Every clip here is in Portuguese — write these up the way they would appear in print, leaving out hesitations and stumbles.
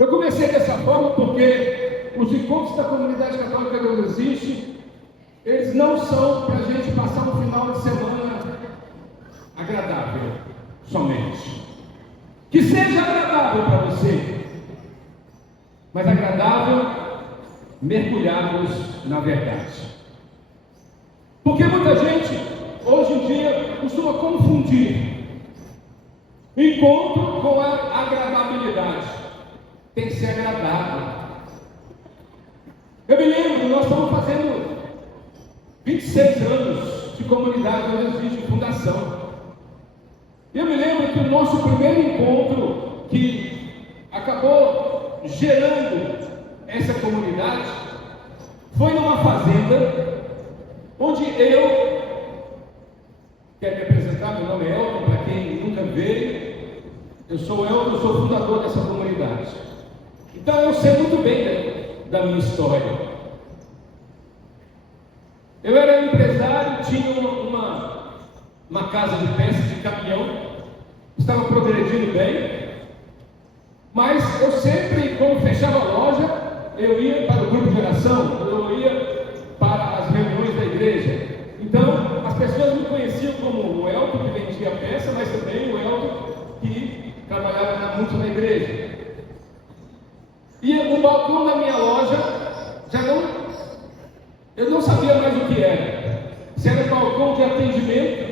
Eu comecei dessa forma porque os encontros da comunidade católica que não existe, eles não são para a gente passar um final de semana agradável somente. Que seja agradável para você, mas agradável mergulharmos na verdade. Porque muita gente, hoje em dia, costuma confundir encontro com a agradabilidade. Tem que ser agradável. Eu me lembro, nós estamos fazendo 26 anos de comunidade onde existe fundação. Eu me lembro que o nosso primeiro encontro, que acabou gerando essa comunidade, foi numa fazenda, onde eu, quero me apresentar, meu nome é Elton, para quem nunca veio, eu sou Elton, eu sou fundador dessa comunidade. Então eu sei muito bem da minha história. Eu era empresário, tinha uma casa de peças de caminhão, estava progredindo bem, mas eu sempre, quando fechava a loja, eu ia para o grupo de oração, eu ia para as reuniões da igreja. Então, as pessoas me conheciam como o Elton, que vendia peça, mas também o Elton, que trabalhava muito na igreja. E o balcão da minha loja, eu não sabia mais o que era. Se era um balcão de atendimento,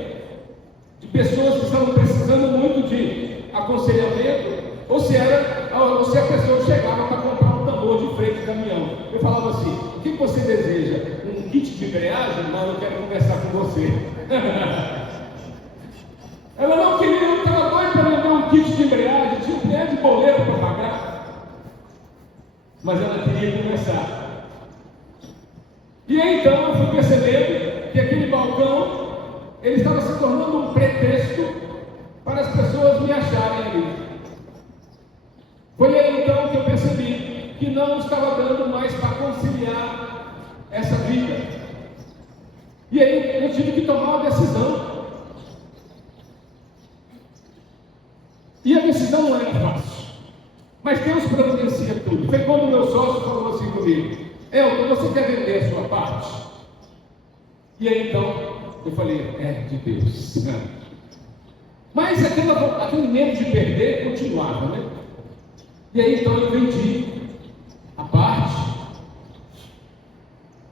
de pessoas que estavam precisando muito de aconselhamento, ou se a pessoa chegava para comprar um tambor de freio de caminhão. Eu falava assim: o que você deseja? Um kit de embreagem? Não, eu quero conversar com você. Ela não queria, eu estava doido para vender um kit de embreagem, tinha um dinheiro de boleto para pagar, mas ela queria conversar. E aí então eu fui percebendo que aquele balcão, ele estava se tornando um pretexto para as pessoas me acharem ali. Foi aí então que eu percebi que não estava dando mais para conciliar essa vida. E aí eu tive que tomar uma decisão. E a decisão não era fácil. Mas Deus providencia tudo. Foi quando o meu sócio falou assim comigo: Elton, você quer vender a sua parte? E aí então eu falei: é de Deus. Mas aquele medo de perder continuava, né? E aí então eu vendi a parte.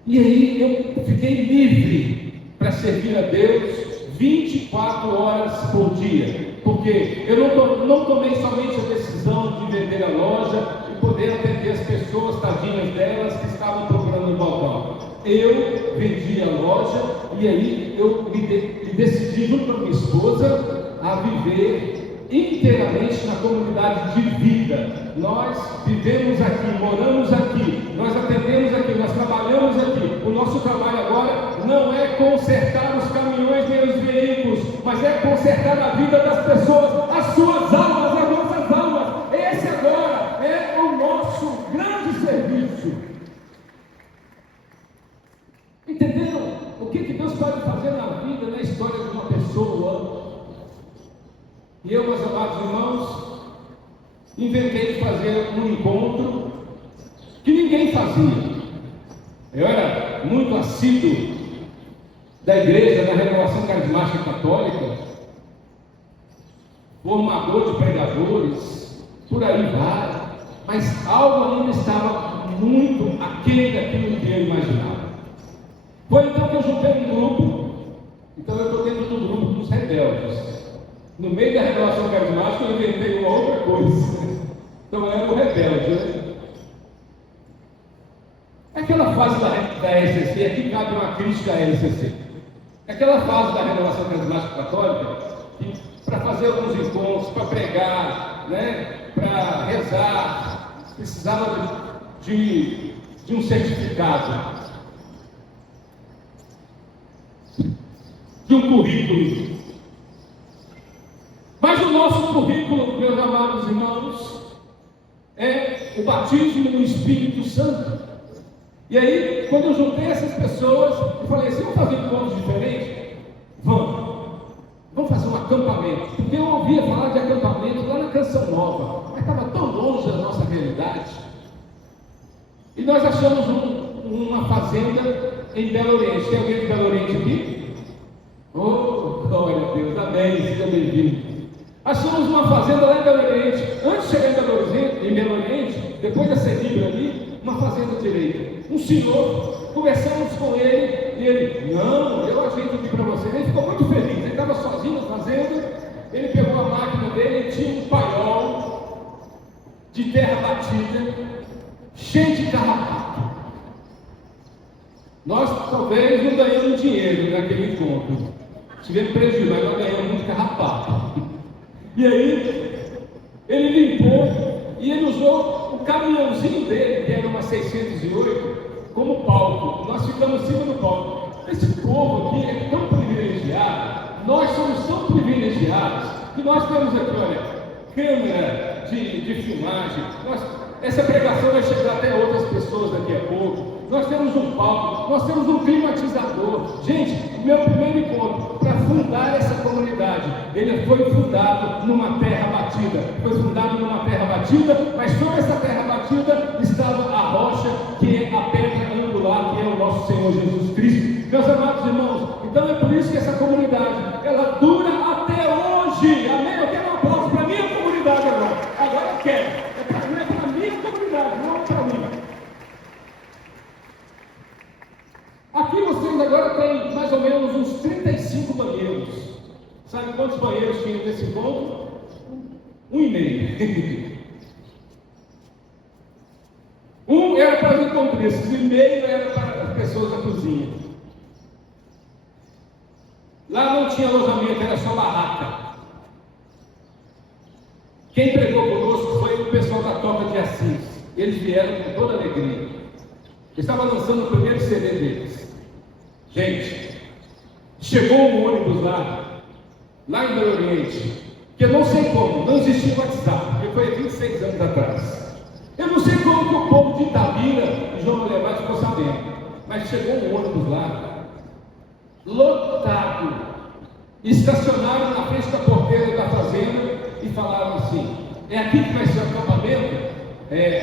E aí eu fiquei livre para servir a Deus 24 horas por dia. Porque eu não tomei somente a decisão de vender a loja e poder atender as pessoas, tadinhas delas, que estavam procurando o balcão. Eu vendi a loja e aí eu me decidi, junto com a minha esposa, a viver inteiramente na comunidade de vida. Nós vivemos aqui, moramos aqui, nós atendemos aqui, nós trabalhamos aqui. O nosso trabalho agora não é consertar os caminhões nem os veículos, mas é consertar a vida das pessoas, as suas almas, as nossas almas. Esse agora é o nosso grande serviço. Entenderam o que Deus pode fazer na vida, na história de uma pessoa? E eu, meus amados irmãos, inventei de fazer um encontro que ninguém fazia. Eu era muito assíduo da igreja, da Renovação Carismática Católica, formador de pregadores, por aí vai, mas algo ainda estava muito aquém daquilo que eu imaginava. Foi então que eu juntei um grupo. Então eu estou dentro do grupo dos rebeldes. No meio da Renovação Carismática eu inventei uma outra coisa. Então eu era o rebelde, né? Aquela fase da RCC, aqui cabe uma crítica à RCC. Aquela fase da Renovação Carismática Católica, que para fazer alguns encontros, para pregar, né, para rezar, precisava de um certificado, de um currículo. Mas o nosso currículo, meus amados irmãos, é o batismo no Espírito Santo. E aí, quando eu juntei essas pessoas, eu falei assim: vamos fazer encontros diferentes? Vamos fazer um acampamento. Porque eu ouvia falar de acampamento lá na Canção Nova, mas estava tão longe da nossa realidade. E nós achamos uma fazenda em Belo Oriente. Tem alguém de Belo Oriente aqui? Oh, glória a Deus, amém, seja bem-vindo. Achamos uma fazenda lá em Belo Oriente. Antes de chegar em Belo Oriente, depois da Semibra ali, uma fazenda direita. Um senhor, conversamos com ele, e ele, não, eu ajeito aqui para você. Ele ficou muito feliz, ele estava sozinho na fazenda, ele pegou a máquina dele, tinha um paiol de terra batida, cheio de carrapato. Nós talvez não ganhamos dinheiro naquele encontro, tivemos prejuízo, mas nós ganhamos muito carrapato. E aí, ele limpou e ele usou o caminhãozinho dele, que era uma 608, como palco. Nós ficamos em cima do palco. Esse povo aqui é tão privilegiado, nós somos tão privilegiados, que nós temos aqui, olha, câmera de filmagem. Essa pregação vai chegar até outras pessoas daqui a pouco. Nós temos um palco, nós temos um climatizador. Gente, o meu primeiro encontro para fundar essa comunidade, ele foi fundado numa terra batida. Foi fundado numa terra batida, mas sobre essa terra batida estava a rocha, que é a pedra angular, que é o nosso Senhor Jesus Cristo. Meus amados irmãos, então é por isso que essa comunidade, ela dura até hoje. Amém? Eu quero um aplauso para a minha comunidade agora. Agora eu quero. É para a minha comunidade, não para mim. Aqui vocês agora têm mais ou menos uns 35 banheiros. Sabe quantos banheiros tinham nesse ponto? 1,5. Um era para os encontristas, e meio era para as pessoas da cozinha. Lá não tinha alojamento, era só barraca. Quem pregou conosco foi o pessoal da Toca de Assis. Eles vieram com toda alegria. Estava lançando o primeiro CD deles. Gente, chegou um ônibus lá em Belo Oriente, que eu não sei como, não existia WhatsApp, porque foi há 26 anos atrás. Eu não sei como que o povo de Itabira e João Levade ficou sabendo, mas chegou um ônibus lá, lotado, estacionaram na frente da porteira da fazenda e falaram assim: é aqui que vai ser o acampamento?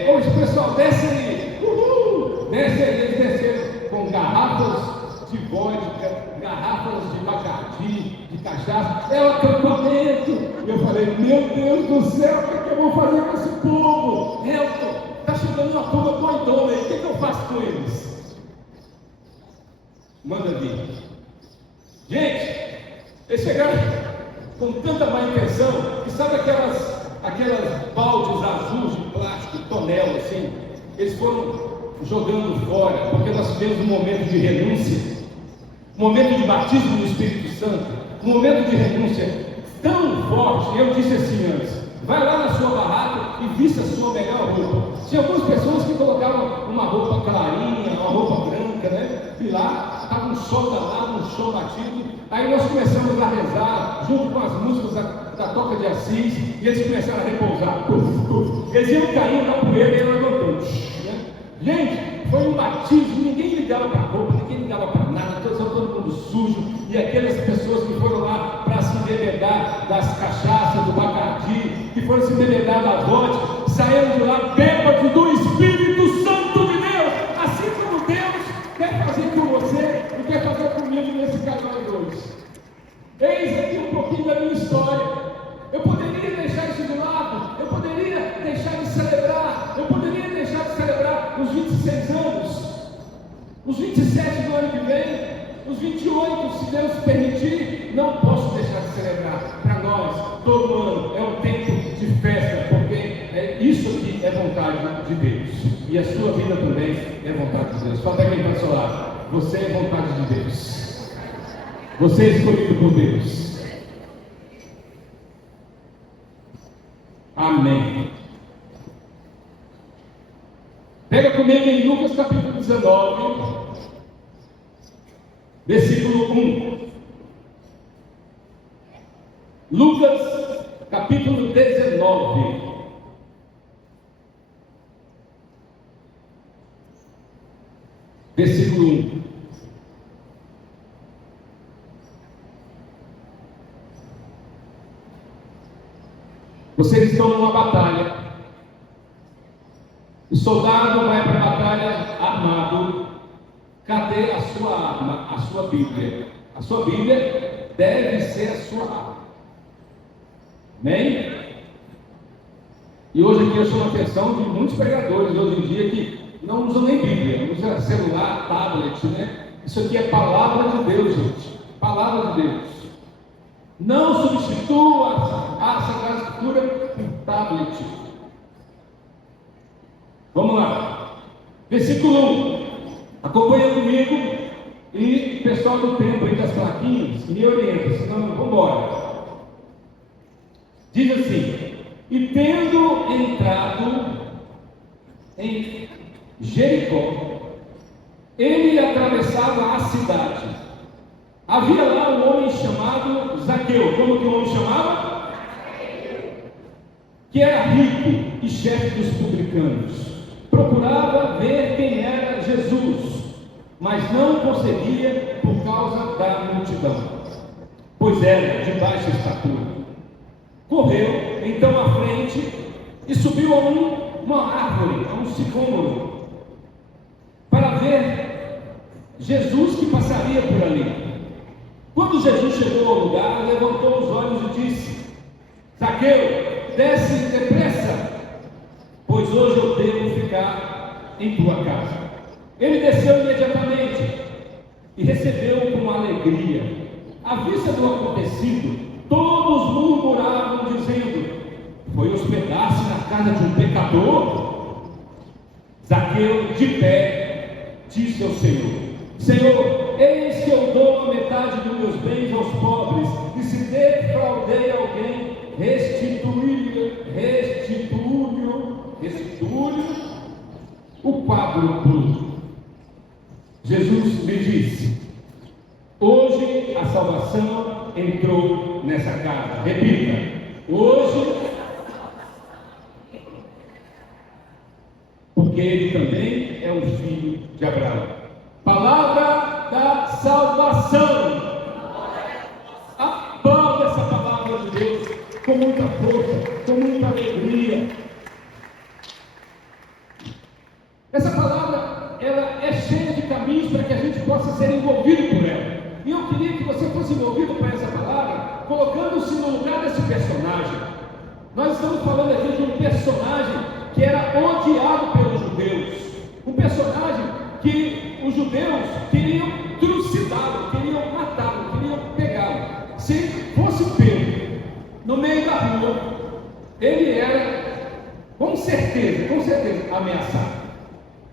Hoje, pessoal, desce aí, uhul! Desce aí. Eles desceram com garrafas de vodka, garrafas de bacardi, de cachaça. É o acampamento. Eu falei: meu Deus do céu, o que eu vou fazer com esse povo? Elton, está chegando uma turma doidona aí, o que eu faço com eles? Manda vir. Gente, eles chegaram com tanta má intenção, que sabe aquelas baldes azuis de plástico, tonel assim, eles foram jogando fora, porque nós tivemos um momento de renúncia, um momento de batismo no Espírito Santo, um momento de renúncia tão forte. Eu disse assim antes: vai lá na sua barraca e vista a sua melhor roupa. Tinha algumas pessoas que colocavam uma roupa clarinha, uma roupa branca, né? E lá estava um sol danado, um chão batido. Aí nós começamos a rezar, junto com as músicas da Toca de Assis, e eles começaram a repousar. Eles iam caindo na poeira e ela levantou. Né? Gente, foi um batismo, ninguém ligava para a roupa, ninguém ligava para nada, todo mundo sujo. E aquelas pessoas que foram lá para se embebedar das cachaças, do bacardi, que foram se embebedar da vodka, saíram de lá bêbados do Espírito Santo de Deus, assim como Deus quer fazer com você e quer fazer comigo nesse casal de hoje. Eis aqui um pouquinho da minha história. Eu poderia deixar isso de lado, eu poderia deixar de celebrar, eu poderia deixar de celebrar os 26 anos, os 27 do ano que vem, os 28, se Deus permitir. Não posso deixar de celebrar. Para nós, todo ano é um tempo de festa, porque isso aqui é vontade de Deus, e a sua vida também é vontade de Deus. Fala para quem está ao seu lado: você é vontade de Deus, você é escolhido por Deus. Amém. Pega comigo em Lucas capítulo 19, versículo 1. Lucas capítulo 19, versículo 1. Vocês estão numa batalha. O soldado vai para a batalha armado. Cadê a sua arma? A sua Bíblia. A sua Bíblia deve ser a sua arma. Amém? E hoje aqui eu chamo a atenção de muitos pregadores hoje em dia que não usam nem Bíblia, usam celular, tablet, né? Isso aqui é palavra de Deus, gente. Palavra de Deus. Não substitua a Sagrada Escritura por tablet. Vamos lá. Versículo 1. Acompanha comigo. E o pessoal do templo aí das plaquinhas me orienta, senão vamos embora. Diz assim: e tendo entrado em Jericó, ele atravessava a cidade. Havia lá um homem chamado Zaqueu. Como que o homem chamava? Que era rico e chefe dos publicanos. Procurava ver quem era Jesus, mas não conseguia por causa da multidão, pois era de baixa estatura. Correu então à frente e subiu a uma árvore, a um sicômoro, para ver Jesus que passaria por ali. Quando Jesus chegou ao lugar, levantou os olhos e disse: Zaqueu, desce depressa, pois hoje eu devo ficar em tua casa. Ele desceu imediatamente e recebeu com alegria. À vista do acontecido, todos murmuravam, dizendo: foi hospedar-se na casa de um pecador? Zaqueu, de pé, disse ao Senhor: Senhor, eis que eu dou a metade dos meus bens aos pobres, e se defraudei alguém, restitui-lhe o quádruplo. Jesus me disse: hoje a salvação entrou nessa casa. Repita: hoje, porque ele também é um filho de Abraão. Palavra da salvação. Aplauda essa palavra de Deus com muita força, com muita alegria. Essa palavra, ela é cheia de caminhos para que a gente possa ser envolvido por ela. E eu queria que você fosse envolvido por essa palavra, colocando-se no lugar desse personagem. Nós estamos falando aqui de um personagem que era odiado pelos judeus. Um personagem que os judeus queriam trucidá-lo, queriam matá-lo, queriam pegá-lo. Se fosse pego no meio da rua, ele era com certeza ameaçado.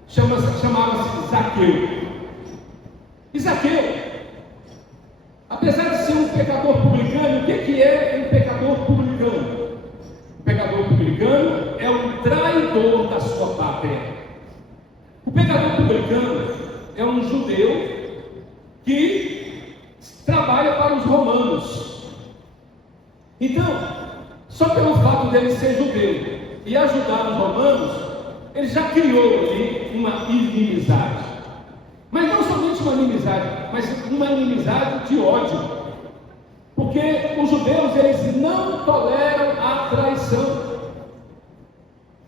Chamava-se Zaqueu. E Zaqueu, apesar de ser um pecador publicano, o que é um pecador publicano? O pecador publicano é um traidor da sua pátria. O pecador publicano é um judeu que trabalha para os romanos. Então, só pelo fato dele ser judeu e ajudar os romanos, ele já criou ali uma inimizade. Mas não somente uma inimizade, mas uma inimizade de ódio. Porque os judeus, eles não toleram a traição.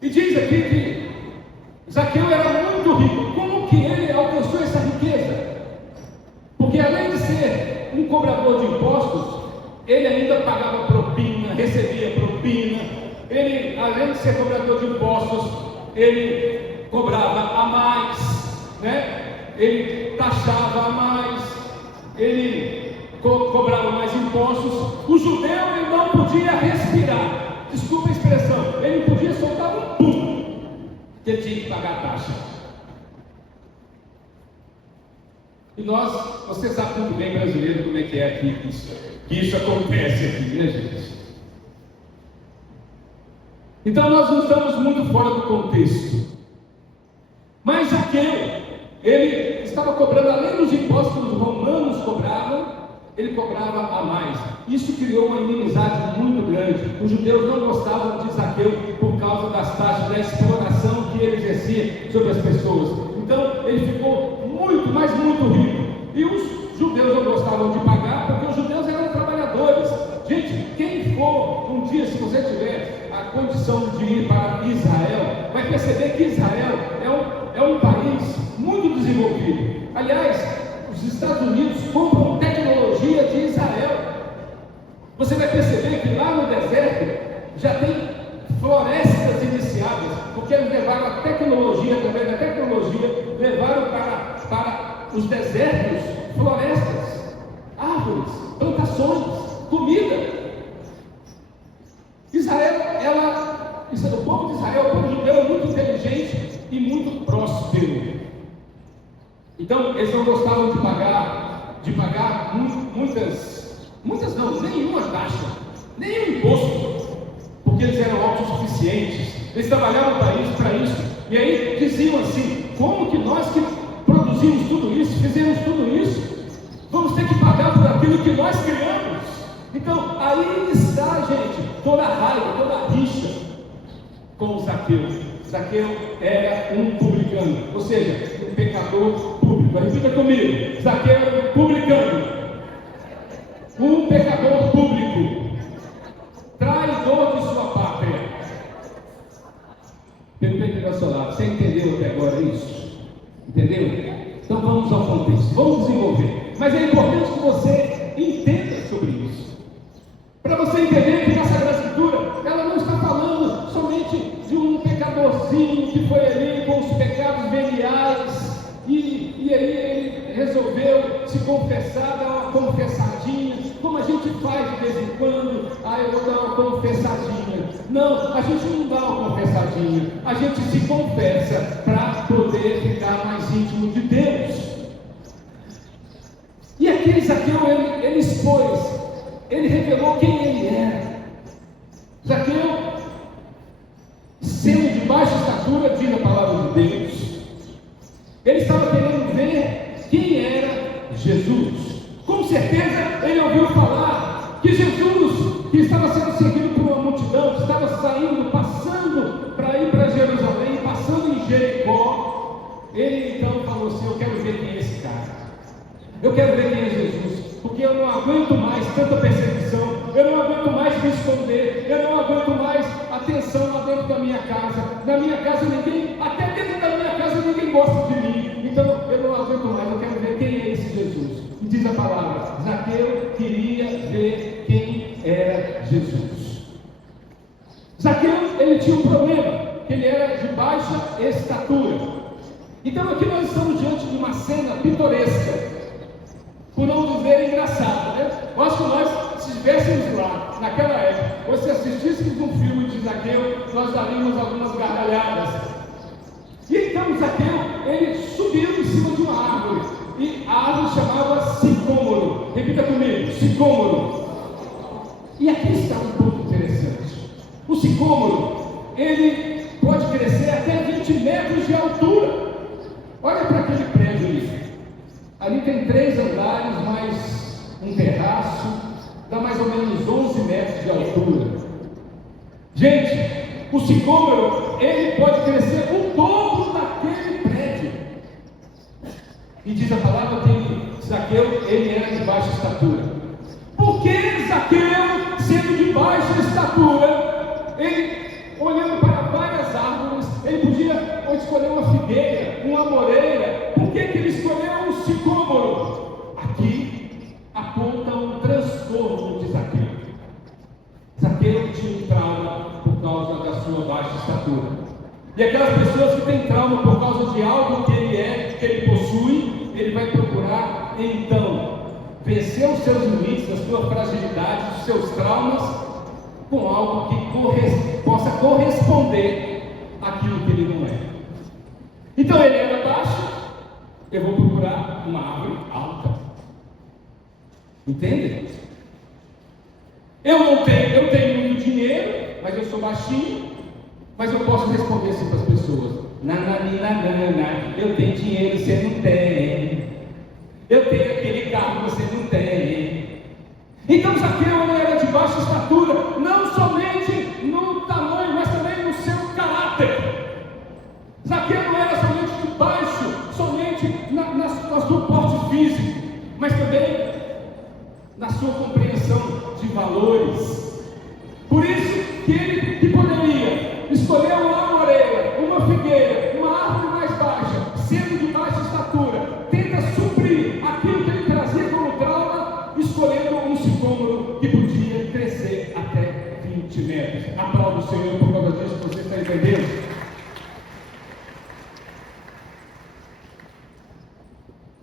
E diz aqui que Zaqueu era muito rico. Como que ele alcançou essa riqueza? Porque além de ser um cobrador de impostos, ele ainda pagava propina, recebia propina. Ele, além de ser cobrador de impostos, ele cobrava a mais, né? Ele taxava a mais, ele cobrava mais impostos. O judeu, ele não podia respirar, desculpa a expressão, ele não podia soltar um pum, que ele tinha que pagar a taxa. E você sabe muito bem, brasileiro, como é que que isso acontece aqui, né, gente? Então nós não estamos muito fora do contexto. Mas Zaqueu, ele estava cobrando, além dos impostos que os romanos cobravam, ele cobrava a mais. Isso criou uma inimizade muito grande. Os judeus não gostavam de Zaqueu por causa das taxas, da exploração que ele exercia sobre as pessoas. Então ele ficou muito, mas muito rico. E os judeus não gostavam de pagar, porque os judeus eram trabalhadores. Gente, quem for um dia, se você tiver a condição de ir para Israel, vai perceber que Israel é um país muito desenvolvido. Aliás, os Estados Unidos compram tecnologia de Israel. Você vai perceber que lá no deserto já tem florestas iniciadas, porque eles levaram a tecnologia, através da tecnologia, levaram para os desertos florestas, árvores, plantações, comida. O povo de Israel, o povo judeu, é muito inteligente e muito próspero. Então, eles não gostavam de pagar muitas não, nenhuma taxa, nenhum imposto, porque eles eram autossuficientes, eles trabalhavam para isso, e aí diziam assim: como que nós que produzimos tudo isso, fizemos tudo isso, vamos ter que pagar por aquilo que nós criamos? Então, aí está, gente, toda a raiva, toda a rixa com Zaqueu. Zaqueu era um publicano, ou seja, um pecador público. Repita comigo: Zaqueu era um publicano, um pecador público, traidor de sua pátria. Pergunta ao seu lado: você entendeu até agora isso? Entendeu? Então vamos ao contexto, vamos desenvolver. Mas é importante que você entenda sobre isso, para você entender que na Sagrada Escritura ela não está falando somente de um pecadorzinho que foi ali com os pecados veniais e aí ele resolveu se confessar, dar uma confessadinha, como a gente faz de vez em quando. Eu vou dar uma confessadinha. Não, a gente não dá uma confessadinha, a gente se confessa para poder ficar mais íntimo de Deus. E aquele Zaqueu, ele expôs, ele revelou quem ele era. Zaqueu, sendo de baixa estatura, diz a palavra de Deus, ele estava querendo ver quem era Jesus. Com certeza ele ouviu falar que Jesus, que estava sendo seguido por uma multidão, que estava saindo, passando para ir para Jerusalém, passando em Jericó. Ele então falou assim: eu quero ver quem é esse cara, eu quero ver quem é Jesus, porque eu não aguento mais tanta perseguição, eu não aguento mais me esconder, eu não aguento mais atenção lá dentro da minha casa. Na minha casa ninguém, até dentro da minha casa ninguém gosta de mim, então eu não aguento mais, eu quero ver quem é esse Jesus. E diz a palavra: Zaqueu queria ver quem era Jesus. Zaqueu, ele tinha um problema, que ele era de baixa estatura. Então aqui nós estamos diante de uma cena pitoresca, por não dizer engraçada, né? Eu acho que nós, se estivéssemos lá, naquela época, ou se assistíssemos um filme de Zaqueu, nós daríamos algumas gargalhadas. E então Zaqueu, ele subiu em cima de uma árvore, e a árvore chamava sicômoro. Repita comigo: sicômoro. E aqui está um ponto interessante. O sicômoro, ele pode crescer até 20 metros de altura. Olha para aquele prédio ali. Ali tem 3 andares, mais um terraço, dá mais ou menos 11 metros de altura. Gente, o sicômoro, ele pode crescer o dobro daquele prédio. E diz a palavra que Zaqueu, ele era de baixa estatura. Por que Zaqueu, sendo de baixa estatura, ele, olhando para várias árvores, ele podia escolher uma figueira, uma amoreira? Por que ele escolheu um sicômoro? Aqui aponta um transtorno de Zaqueu. Zaqueu tinha um trauma por causa da sua baixa estatura. E aquelas pessoas que têm trauma por causa de algo que ele é, que ele possui, ele vai procurar então vencer os seus limites, a sua fragilidade, os seus traumas, com algo que possa corresponder àquilo que ele não é. Então ele era baixo, eu vou procurar uma árvore alta. Entende? Eu tenho muito dinheiro, mas eu sou baixinho, mas eu posso responder assim para as pessoas: eu tenho dinheiro, você não tem. Eu tenho aquele carro, você não tem. Então Zaqueu, ele era de baixa estatura, não somente no tamanho, mas também no seu caráter. Zaqueu não era somente de baixo, somente na sua porte físico, mas também na sua compreensão de valores. Por isso que ele poderia escolher uma amoreira, uma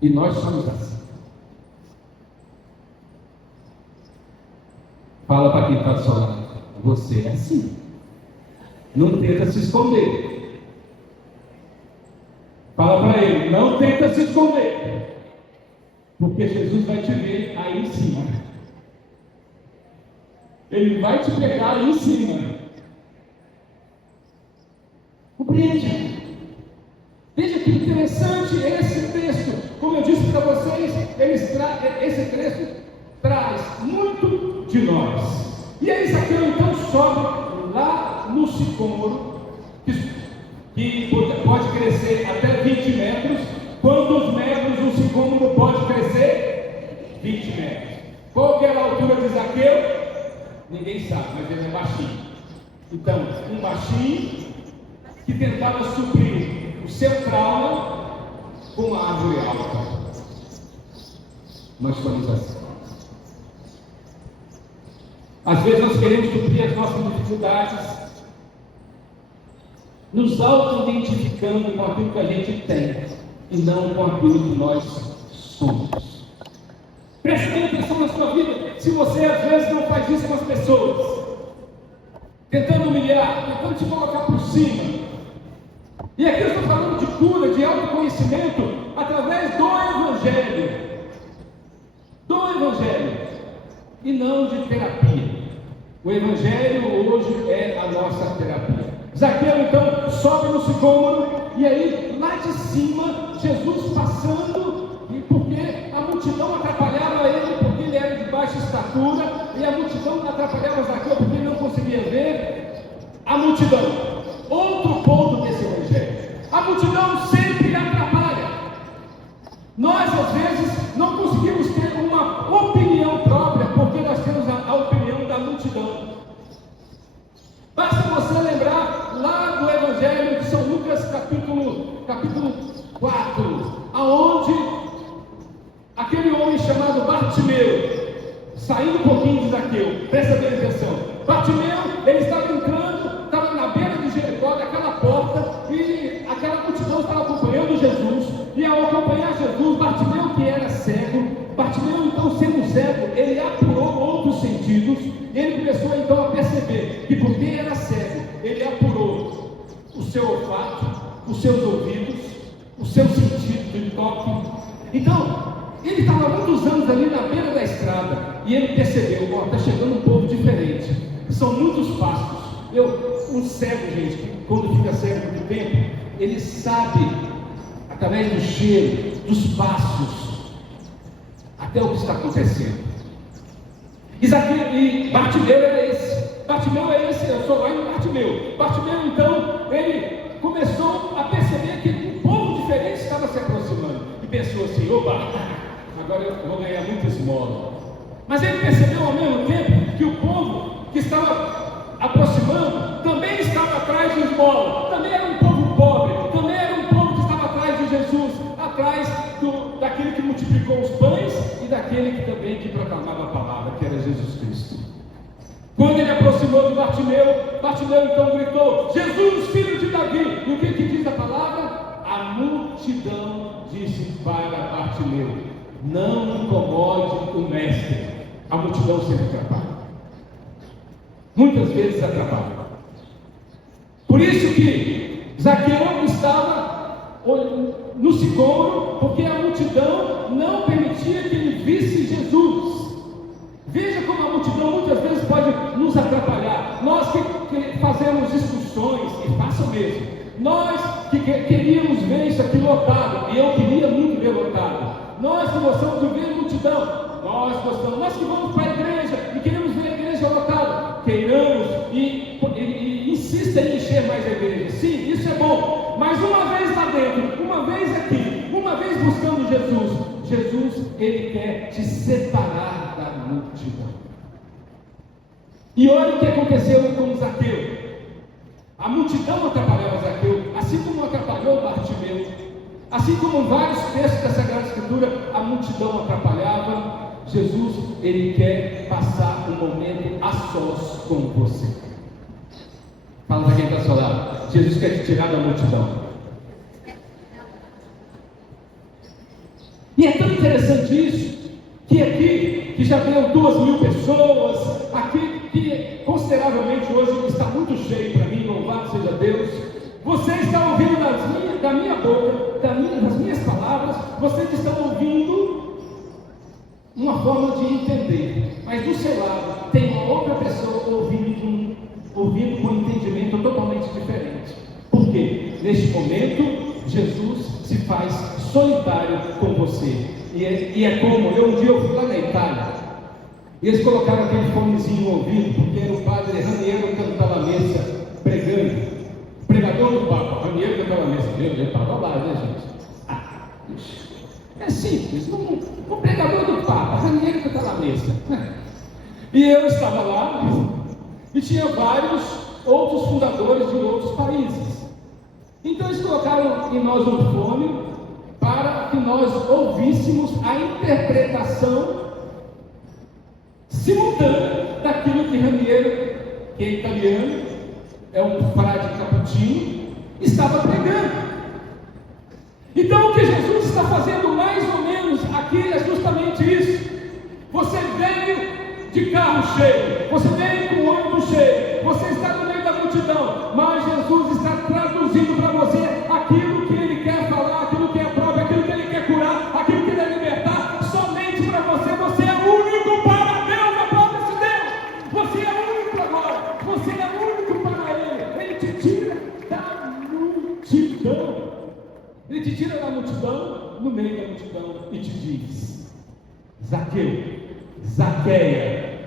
E nós somos assim. Fala para quem está do seu lado. Você é assim. Não tenta se esconder. Fala para ele, não tenta se esconder. Porque Jesus vai te ver aí em cima. Ele vai te pegar aí em cima. Compreende? Veja que interessante esse texto. Como eu disse para vocês, esse texto traz muito de nós. E aí Zaqueu então sobe lá no sicômoro, que pode crescer até 20 metros. Quantos metros um sicômoro pode crescer? 20 metros. Qual que era a altura de Zaqueu? Ninguém sabe, mas ele é baixinho. Então, um baixinho que tentava suprir o seu trauma com uma árvore alta. Nós somos assim. Às vezes nós queremos suprir as nossas dificuldades nos auto-identificando com aquilo que a gente tem e não com aquilo que nós somos. Preste bem atenção na sua vida. Se você às vezes não faz isso com as pessoas, tentando humilhar, tentando te colocar por cima. E aqui eu estou falando de cura, de autoconhecimento, através do Evangelho. Do Evangelho. E não de terapia. O Evangelho hoje é a nossa terapia. Zaqueu então sobe no sicômoro, e aí lá de cima, Jesus passando, e porque a multidão atrapalhava ele, porque ele era de baixa estatura, e a multidão atrapalhava Zaqueu porque ele não conseguia ver a multidão. Outro ponto desse Evangelho: a multidão sempre atrapalha. Nós às vezes não conseguimos ter uma opinião própria, porque nós temos a opinião da multidão. Basta você lembrar lá do Evangelho de São Lucas, capítulo 4, aonde aquele homem chamado Bartimeu, saindo um pouquinho de Zaqueu, presta bem atenção. Bartimeu, ele estava entrando, estava na beira de Jericó, daquela porta, e aquela multidão estava acompanhando Jesus, e ao acompanhar Jesus, Bartimeu, que era cego, Bartimeu então sendo cego, ele apurou outros sentidos, ele começou então a perceber que porque era cego, ele apurou o seu olfato, os seus ouvidos, o seu sentido de toque. Então, ele estava muitos anos ali na beira da estrada, e ele percebeu, está chegando um povo diferente, são muitos passos. Um cego, gente, quando fica cego muito tempo, ele sabe, através do cheiro, dos passos, até o que está acontecendo. E Bartimeu é esse. Bartimeu é esse, eu sou lá em Bartimeu. Bartimeu, então, ele começou a perceber que um povo diferente estava se aproximando. E pensou assim, opa, agora eu vou ganhar muita esmola. Mas ele percebeu ao mesmo tempo que o povo que estava aproximando também estava atrás de esmola. Também era um povo pobre, também era um povo que estava atrás de Jesus, atrás daquele que multiplicou os pães e daquele que também que proclamava a palavra, que era Jesus Cristo. Quando ele aproximou de Bartimeu, Bartimeu então gritou, Jesus, filho de Davi. E o que diz a palavra? A multidão disse para Bartimeu, não incomode o mestre. A multidão sempre atrapalha. Muitas vezes atrapalha. Por isso que Zaqueu estava no sicômoro, porque a multidão não permitia que ele visse Jesus. Veja como a multidão muitas vezes pode nos atrapalhar. Nós que fazemos discussões, e façam mesmo, nós que queríamos ver isso aqui lotado, e eu queria muito ver lotado, nós que gostamos de ver multidão, nós que vamos para a igreja e queremos ver a igreja lotada, queiramos e insista em encher mais a igreja. Sim, isso é bom, mas uma vez lá dentro, uma vez aqui, uma vez buscando Jesus, ele quer te separar da multidão. E olha o que aconteceu com Zaqueu. A multidão atrapalhava Zaqueu, assim como atrapalhou Bartimeu, assim como vários textos da Sagrada Escritura, a multidão atrapalhava. Jesus, ele quer passar um momento a sós com você. Fala para quem está ao seu lado. Jesus quer te tirar da multidão. 2.000 pessoas, aqui que consideravelmente hoje está muito cheio para mim, louvado seja Deus. Você está ouvindo da minha boca, das minhas palavras, vocês estão ouvindo uma forma de entender, mas do seu lado tem uma outra pessoa ouvindo com um entendimento totalmente diferente. Por quê? Neste momento, Jesus se faz solidário com você. E é como, um dia eu fui lá na Itália, e eles colocaram aquele fonezinho no ouvido, porque era o padre Raniero cantava a missa pregando. Pregador do Papa, Raniero cantava a missa. Ele estava lá, né, gente? É simples, o pregador do Papa, Raniero cantava a missa. E eu estava lá, e tinha vários outros fundadores de outros países. Então eles colocaram em nós um fone para que nós ouvíssemos a interpretação simultânea daquilo que Raniero, que é italiano, é um frade cappuccino, estava pregando. Então o que Jesus está fazendo mais ou menos aqui é justamente isso. Você veio de carro cheio, você veio com o ônibus cheio, você está no meio da multidão, mas Jesus está traduzindo para você aquilo que Ele quer falar, aquilo que é próprio, aquilo que Ele quer curar, aquilo que Ele quer libertar, somente para você. Você é único para Deus, aplauda-se Deus. Você é único agora, você é único para Ele. Ele te tira da multidão. Ele te tira da multidão, no meio da multidão, e te diz: Zaqueu, Zaqueia,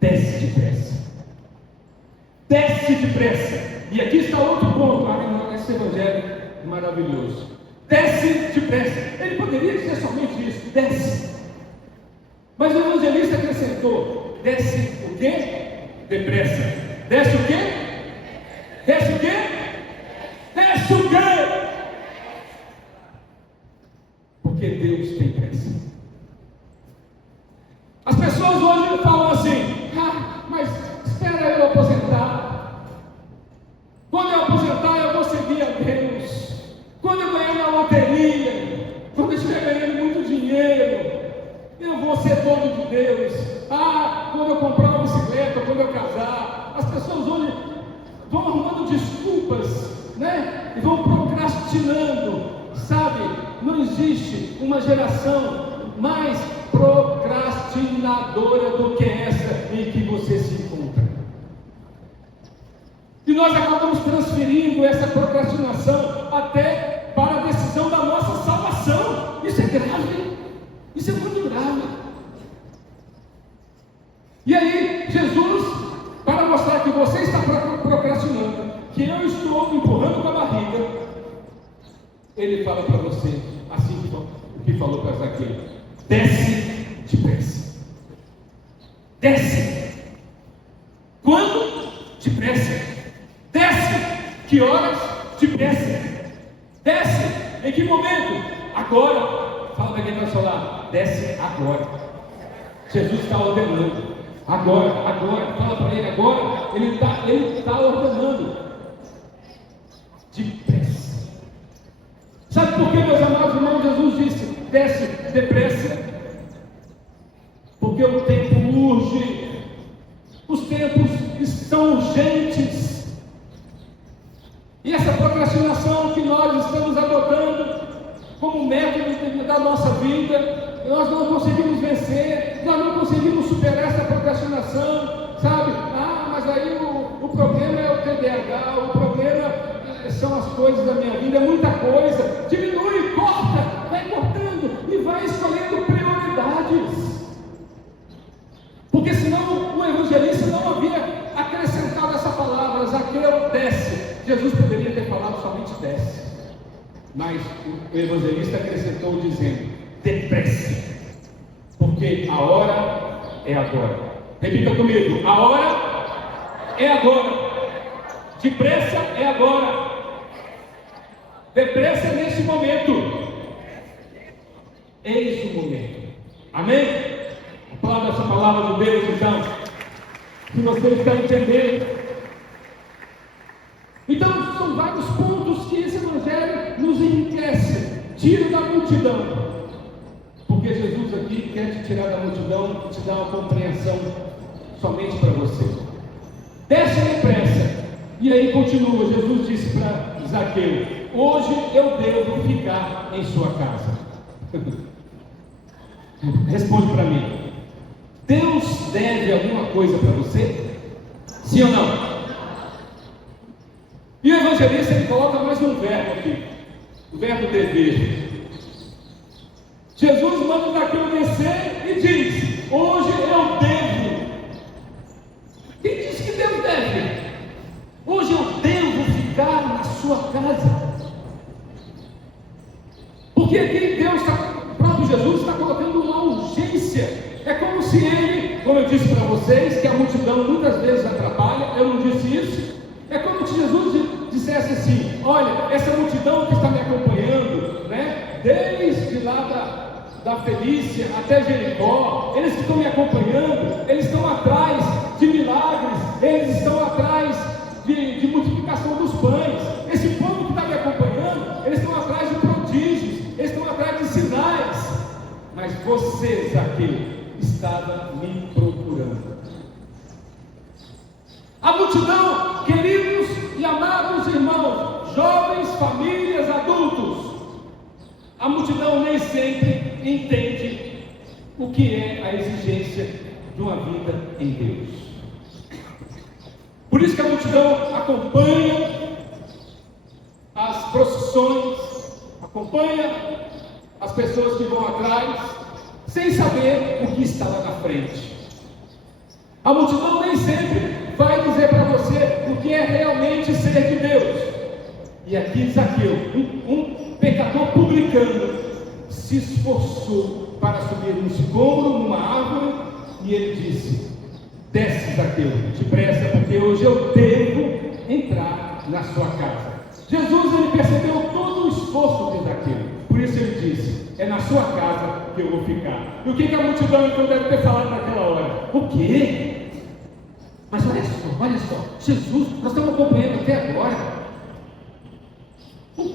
desce depressa. Desce depressa. E aqui está outro ponto, esse evangelho maravilhoso. Desce depressa. Ele poderia dizer somente isso: desce. Mas o evangelista acrescentou: desce o quê? Depressa. Desce o quê? Desce o quê? Desce o quê? Porque Deus tem pressa. As pessoas hoje falam assim: mas espera eu aposentar. Quando eu aposentar, eu vou servir a Deus. Quando eu ganhar na loteria, quando eu estiver ganhando muito dinheiro, eu vou ser dono de Deus. Quando eu comprar uma bicicleta, quando eu casar. As pessoas hoje vão arrumando desculpas, né? E vão procrastinando. Sabe, não existe uma geração mais procrastinadora do que essa em que você se encontra. E nós acabamos transferindo essa procrastinação até para a decisão da nossa salvação. Isso é grave. Isso é muito grave. E aí, Jesus, para mostrar que você está procrastinando, que eu estou empurrando com a barriga, Ele fala para você, assim que falou para Zaqueu: desce depressa. Desce. Quando? Depressa. Desce. Que horas? Depressa. Desce. Em que momento? Agora. Fala para quem está ao seu lado: desce agora. Jesus está ordenando. Agora. Fala para ele agora. Ele está ordenando. Depressa. Sabe por que, meus amados irmãos, Jesus disse: desce depressa? Porque o tempo urge. Os tempos estão urgentes. E essa procrastinação que nós estamos adotando como método da nossa vida, nós não conseguimos vencer, nós não conseguimos superar essa procrastinação, sabe? Mas aí o problema é o TDAH, o problema são as coisas da minha vida, é muita coisa. Diminui, corta, vai cortando e vai escolhendo prioridades. Porque senão o evangelista não havia acrescentado essa palavra: Zaqueu, desce. Jesus poderia ter falado somente desce, mas o evangelista acrescentou dizendo: depressa, porque a hora é agora. Repita comigo: a hora é agora. Depressa é agora. Depressa é nesse momento. Eis o momento. Amém? Aplauda essa palavra de Deus, então, se você está entendendo. Então, são vários pontos que esse evangelho nos enriquece, tira da multidão, porque Jesus aqui quer te tirar da multidão e te dar uma compreensão somente para você. Desce depressa. E aí continua, Jesus disse para Zaqueu: hoje eu devo ficar em sua casa. Responde para mim: Deus deve alguma coisa para você? Sim ou não? E o evangelista ele coloca mais um verbo aqui, o verbo dever. Jesus manda Zaqueu descer e diz: hoje eu devo. Quem diz que Deus deve? Hoje eu devo ficar na sua casa. Porque aqui Deus o próprio Jesus está colocando uma urgência. É como se ele, como eu disse para vocês, que a multidão muitas vezes atrapalha, eu não disse isso. É como se Jesus dissesse assim: olha, essa multidão que está me acompanhando, né, desde lá da Felícia até Jericó, eles que estão me acompanhando, eles estão atrás de milagres, eles estão atrás de multiplicação dos pães. Esse povo que está me acompanhando, eles estão atrás de prodígios, eles estão atrás de sinais. Mas você, Zaqueu, estava me procurando. A multidão, queridos e amados irmãos, jovens, famílias, adultos, a multidão nem sempre entende o que é a exigência de uma vida em Deus. Por isso que a multidão acompanha as procissões, acompanha as pessoas que vão atrás, sem saber o que está lá na frente. A multidão nem sempre vai dizer para você o que é realmente ser de Deus. E aqui Zaqueu, um pecador publicano, se esforçou para subir num sicômoro, numa árvore, e ele disse: desce, Zaqueu, depressa, porque hoje eu devo entrar na sua casa. Jesus, ele percebeu todo o esforço de Zaqueu, por isso ele disse: é na sua casa que eu vou ficar. E o que a multidão então deve ter falado naquela hora? O quê? Mas olha só, Jesus, nós estamos acompanhando até agora. O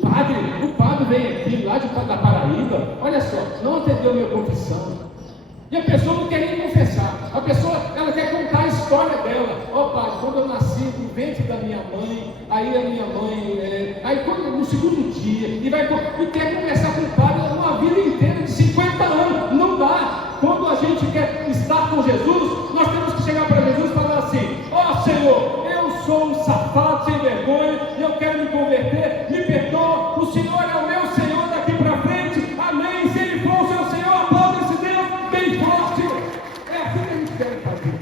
padre veio aqui lá da Paraíba, olha só, não atendeu a minha confissão. E a pessoa não quer nem confessar. A pessoa, ela quer contar a história dela. Ó padre, quando eu nasci no ventre da minha mãe, aí a minha mãe, aí quando, no segundo dia, e quer conversar com o padre uma vida inteira de 50 anos. Não dá. Quando a gente quer estar com Jesus, nós temos que chegar para Jesus e falar assim: ó Senhor, eu sou um safado sem vergonha, e eu quero me converter, me perdoa, o Senhor é o meu Senhor daqui para frente, amém. Se Ele for o seu Senhor, aplauda esse Deus bem forte. É assim que a gente deve fazer.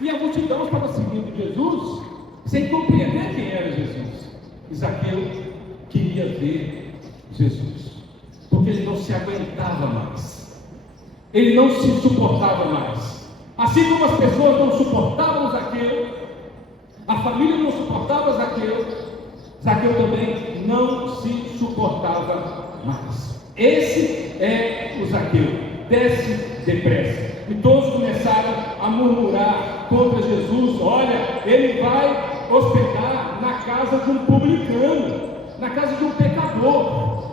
E a multidão estava seguindo Jesus, sem compreender quem era Jesus. Zaqueu queria ver Jesus, porque ele não se aguentava mais, ele não se suportava mais. Assim como as pessoas não suportavam Zaqueu, a família não suportava Zaqueu, Zaqueu também não se suportava mais. Esse é o Zaqueu. Desce depressa. E todos começaram a murmurar contra Jesus: olha, ele vai hospedar na casa de um publicano, na casa de um pecador.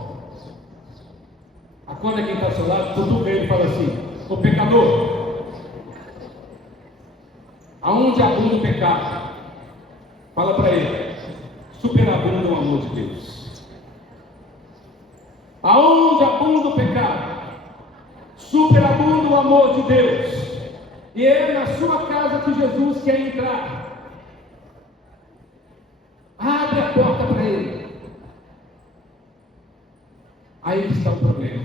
Acorda quem está ao seu lado, cutuca ele e fala assim: ô pecador, aonde abunda o pecado? Fala para ele: superabunda o amor de Deus. Aonde abunda o pecado, superabunda o amor de Deus. E é na sua casa que Jesus quer entrar. Abre a porta para ele. Aí que está o problema.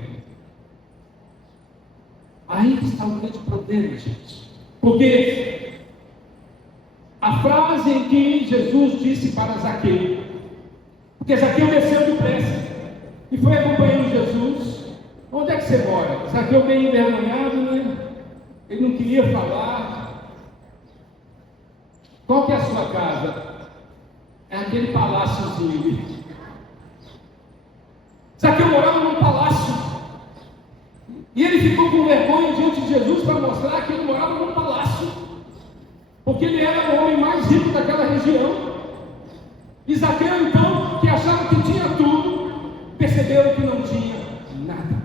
Aí que está o grande problema, gente. Porque a frase em que Jesus disse para Zaqueu, porque Zaqueu desceu depressa e foi acompanhando Jesus. Onde é que você mora? Zaqueu meio envergonhado, né? Ele não queria falar. Qual que é a sua casa? É aquele paláciozinho ali. Zaqueu morava num palácio. E ele ficou com vergonha diante de Jesus para mostrar que ele morava num palácio, porque ele era o homem mais rico daquela região. E Zaqueu, então, que achava que tinha tudo, percebeu que não tinha nada.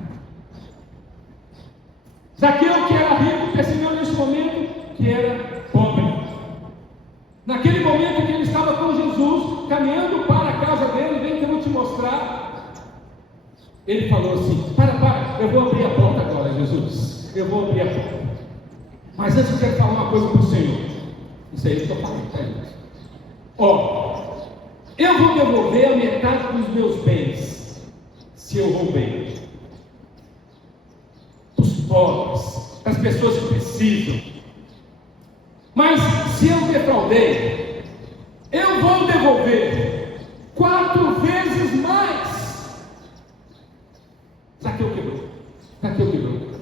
caminhando para a casa dele, vem que eu vou te mostrar. Ele falou assim: para, eu vou abrir a porta agora, Jesus. Eu vou abrir a porta. Mas antes eu quero falar uma coisa para o Senhor. Isso aí que eu estou falando, tá, gente? Ó, eu vou devolver a metade dos meus bens, se eu roubei. Os pobres, as pessoas que precisam. Mas se eu defraudei, eu vou devolver 4 vezes mais. Zaqueu quebrou.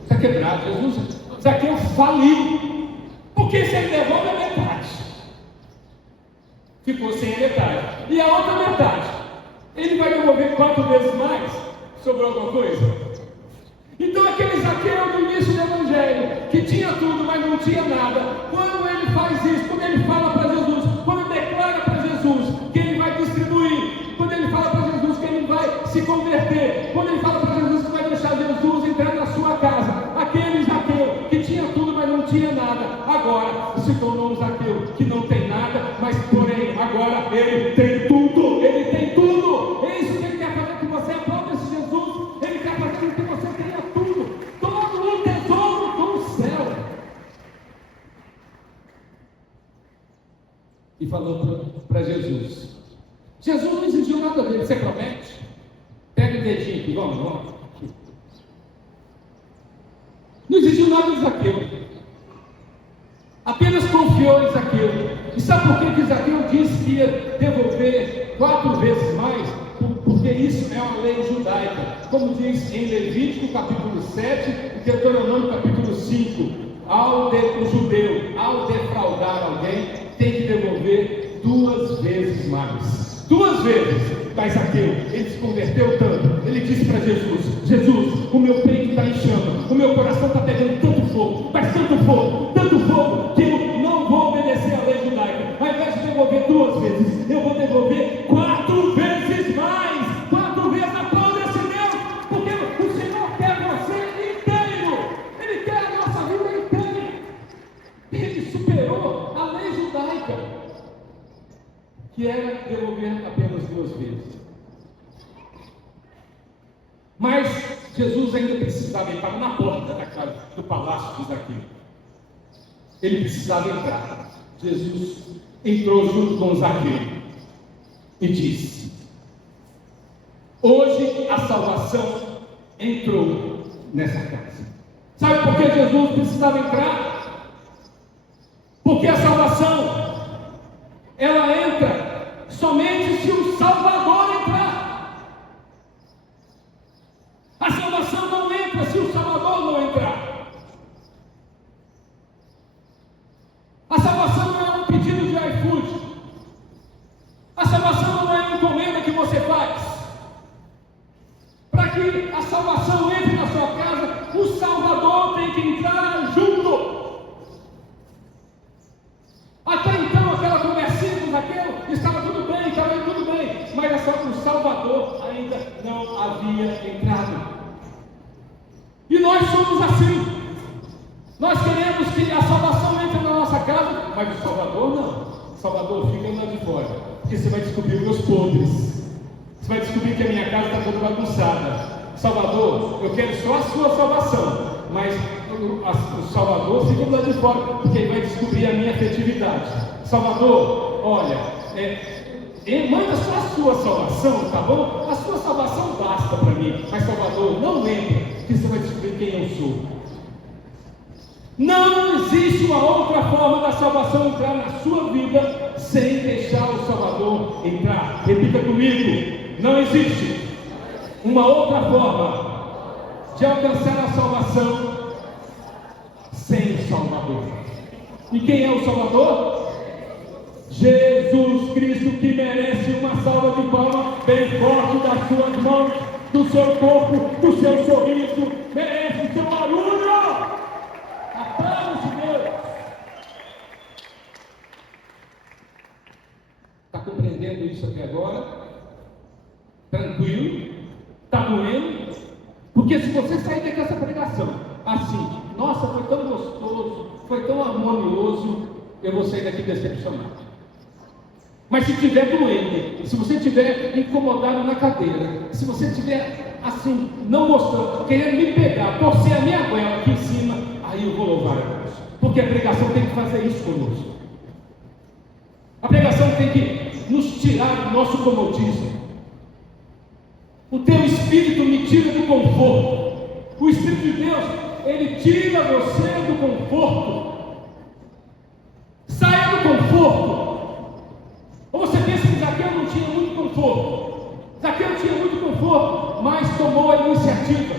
Está quebrado. Jesus, Zaqueu faliu. Porque se ele devolve a metade, ficou sem a metade. E a outra metade, ele vai devolver 4 vezes mais? Sobrou alguma coisa? Então aquele Zaqueu no início do Evangelho, que tinha tudo, mas não tinha nada, quando ele faz isso, quando ele fala para Jesus, quando ele declara para Jesus que ele vai distribuir, quando ele fala para Jesus que ele vai se converter, quando ele fala para Jesus que vai deixar Jesus entrar na sua casa, aquele Zaqueu que tinha tudo, mas não tinha nada, agora se tornou um Zaqueu que não tem nada, mas porém agora ele tem tudo, É isso que ele quer fazer com você, aplauda esse Jesus. Ele quer fazer com que você tenha tudo, todo o tesouro do céu. E falou para Jesus. Jesus não exigiu nada dele. Você promete? Pega o dedinho aqui, vamos. Não exigiu nada de Zaqueu. Apenas confiou em Zaqueu. E sabe por que Zaqueu disse que ia devolver 4 vezes mais? Porque isso é uma lei judaica. Como diz em Levítico capítulo 7 e Deuteronômio capítulo 5. O judeu, ao defraudar alguém, tem que devolver 2 vezes mais. 2 vezes. Mas Zaqueu, ele se converteu tanto. Ele disse para Jesus: Jesus, o meu peito está em chama, o meu coração está pegando tanto fogo, mas tanto fogo, que eu não vou obedecer à lei judaica. Ao invés de devolver 2 vezes, eu vou devolver 4 vezes mais. 4 vezes. Aplauda esse Deus, porque o Senhor quer você inteiro. Ele quer a nossa vida inteira. Ele superou a lei judaica, que era devolver apenas 2 vezes. Mas Jesus ainda precisava, ele estava na porta da casa, do palácio de Zaqueu. Ele precisava entrar. Jesus entrou junto com Zaqueu e disse: hoje a salvação entrou nessa casa. Sabe por que Jesus precisava entrar? Porque a salvação, ela entra somente se o Salvador entrar. A salvação não entra se o Salvador não entrar. A salvação não é um pedido de iFood. A salvação não é uma encomenda que você faz. Para que a salvação entre na sua casa, o Salvador tem que entrar junto. Até então, aquela conversinha com Zaqueu estava tudo bem, mas é só que o Salvador ainda não havia entrado. E nós somos assim. Nós queremos que a salvação entre na nossa casa, mas o Salvador não. O Salvador fica lá de fora, porque você vai descobrir os meus podres. Você vai descobrir que a minha casa está toda bagunçada. Salvador, eu quero só a sua salvação, mas o Salvador fica lá de fora, porque ele vai descobrir a minha afetividade. Salvador, olha, manda só a sua salvação, tá bom? A sua salvação basta para mim, mas Salvador, não entra, que você vai descobrir quem eu sou. Não existe uma outra forma da salvação entrar na sua vida sem deixar o Salvador entrar. Repita comigo: não existe uma outra forma de alcançar a salvação sem o Salvador. E quem é o Salvador? Jesus Cristo, que merece uma salva de palmas bem forte das suas mãos, do seu corpo, do seu sorriso, merece o seu barulho. Aplausos, Deus. Está compreendendo isso até agora? Tranquilo? Está doendo? Porque se você sair daqui essa pregação assim, nossa, foi tão gostoso, foi tão harmonioso, eu vou sair daqui decepcionado. Mas se estiver doente, se você estiver incomodado na cadeira, se você estiver assim, não mostrando, querendo me pegar, torcer a minha goela aqui em cima, aí eu vou louvar a Deus. Porque a pregação tem que fazer isso conosco. A pregação tem que nos tirar do nosso comodismo. O teu espírito me tira do conforto. O Espírito de Deus, ele tira você do conforto. Saia do conforto. Ou você pensa que Zaqueu não tinha muito conforto? Zaqueu tinha muito conforto, mas tomou a iniciativa.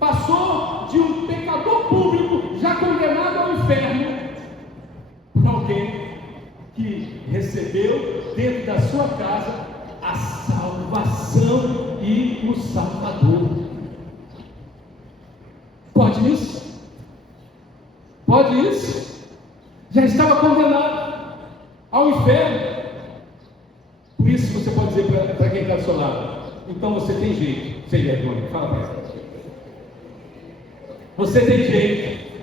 Passou de um pecador público, já condenado ao inferno, para alguém que recebeu dentro da sua casa a salvação e o Salvador. Pode isso? Pode isso? Já estava condenado ao inferno. Por isso você pode dizer para quem está do seu lado: então você tem jeito, sem vergonha. Fala para ele. Você tem jeito,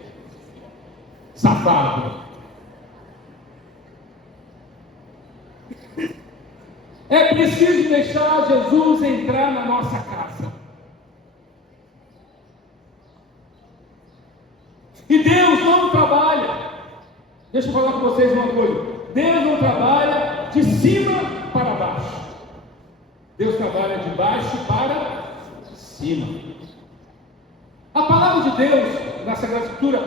safado. É preciso deixar Jesus entrar na nossa casa. E Deus não trabalha. Deixa eu falar com vocês uma coisa. Deus não trabalha de cima para baixo. Deus trabalha de baixo para cima. A palavra de Deus na Sagrada Escritura,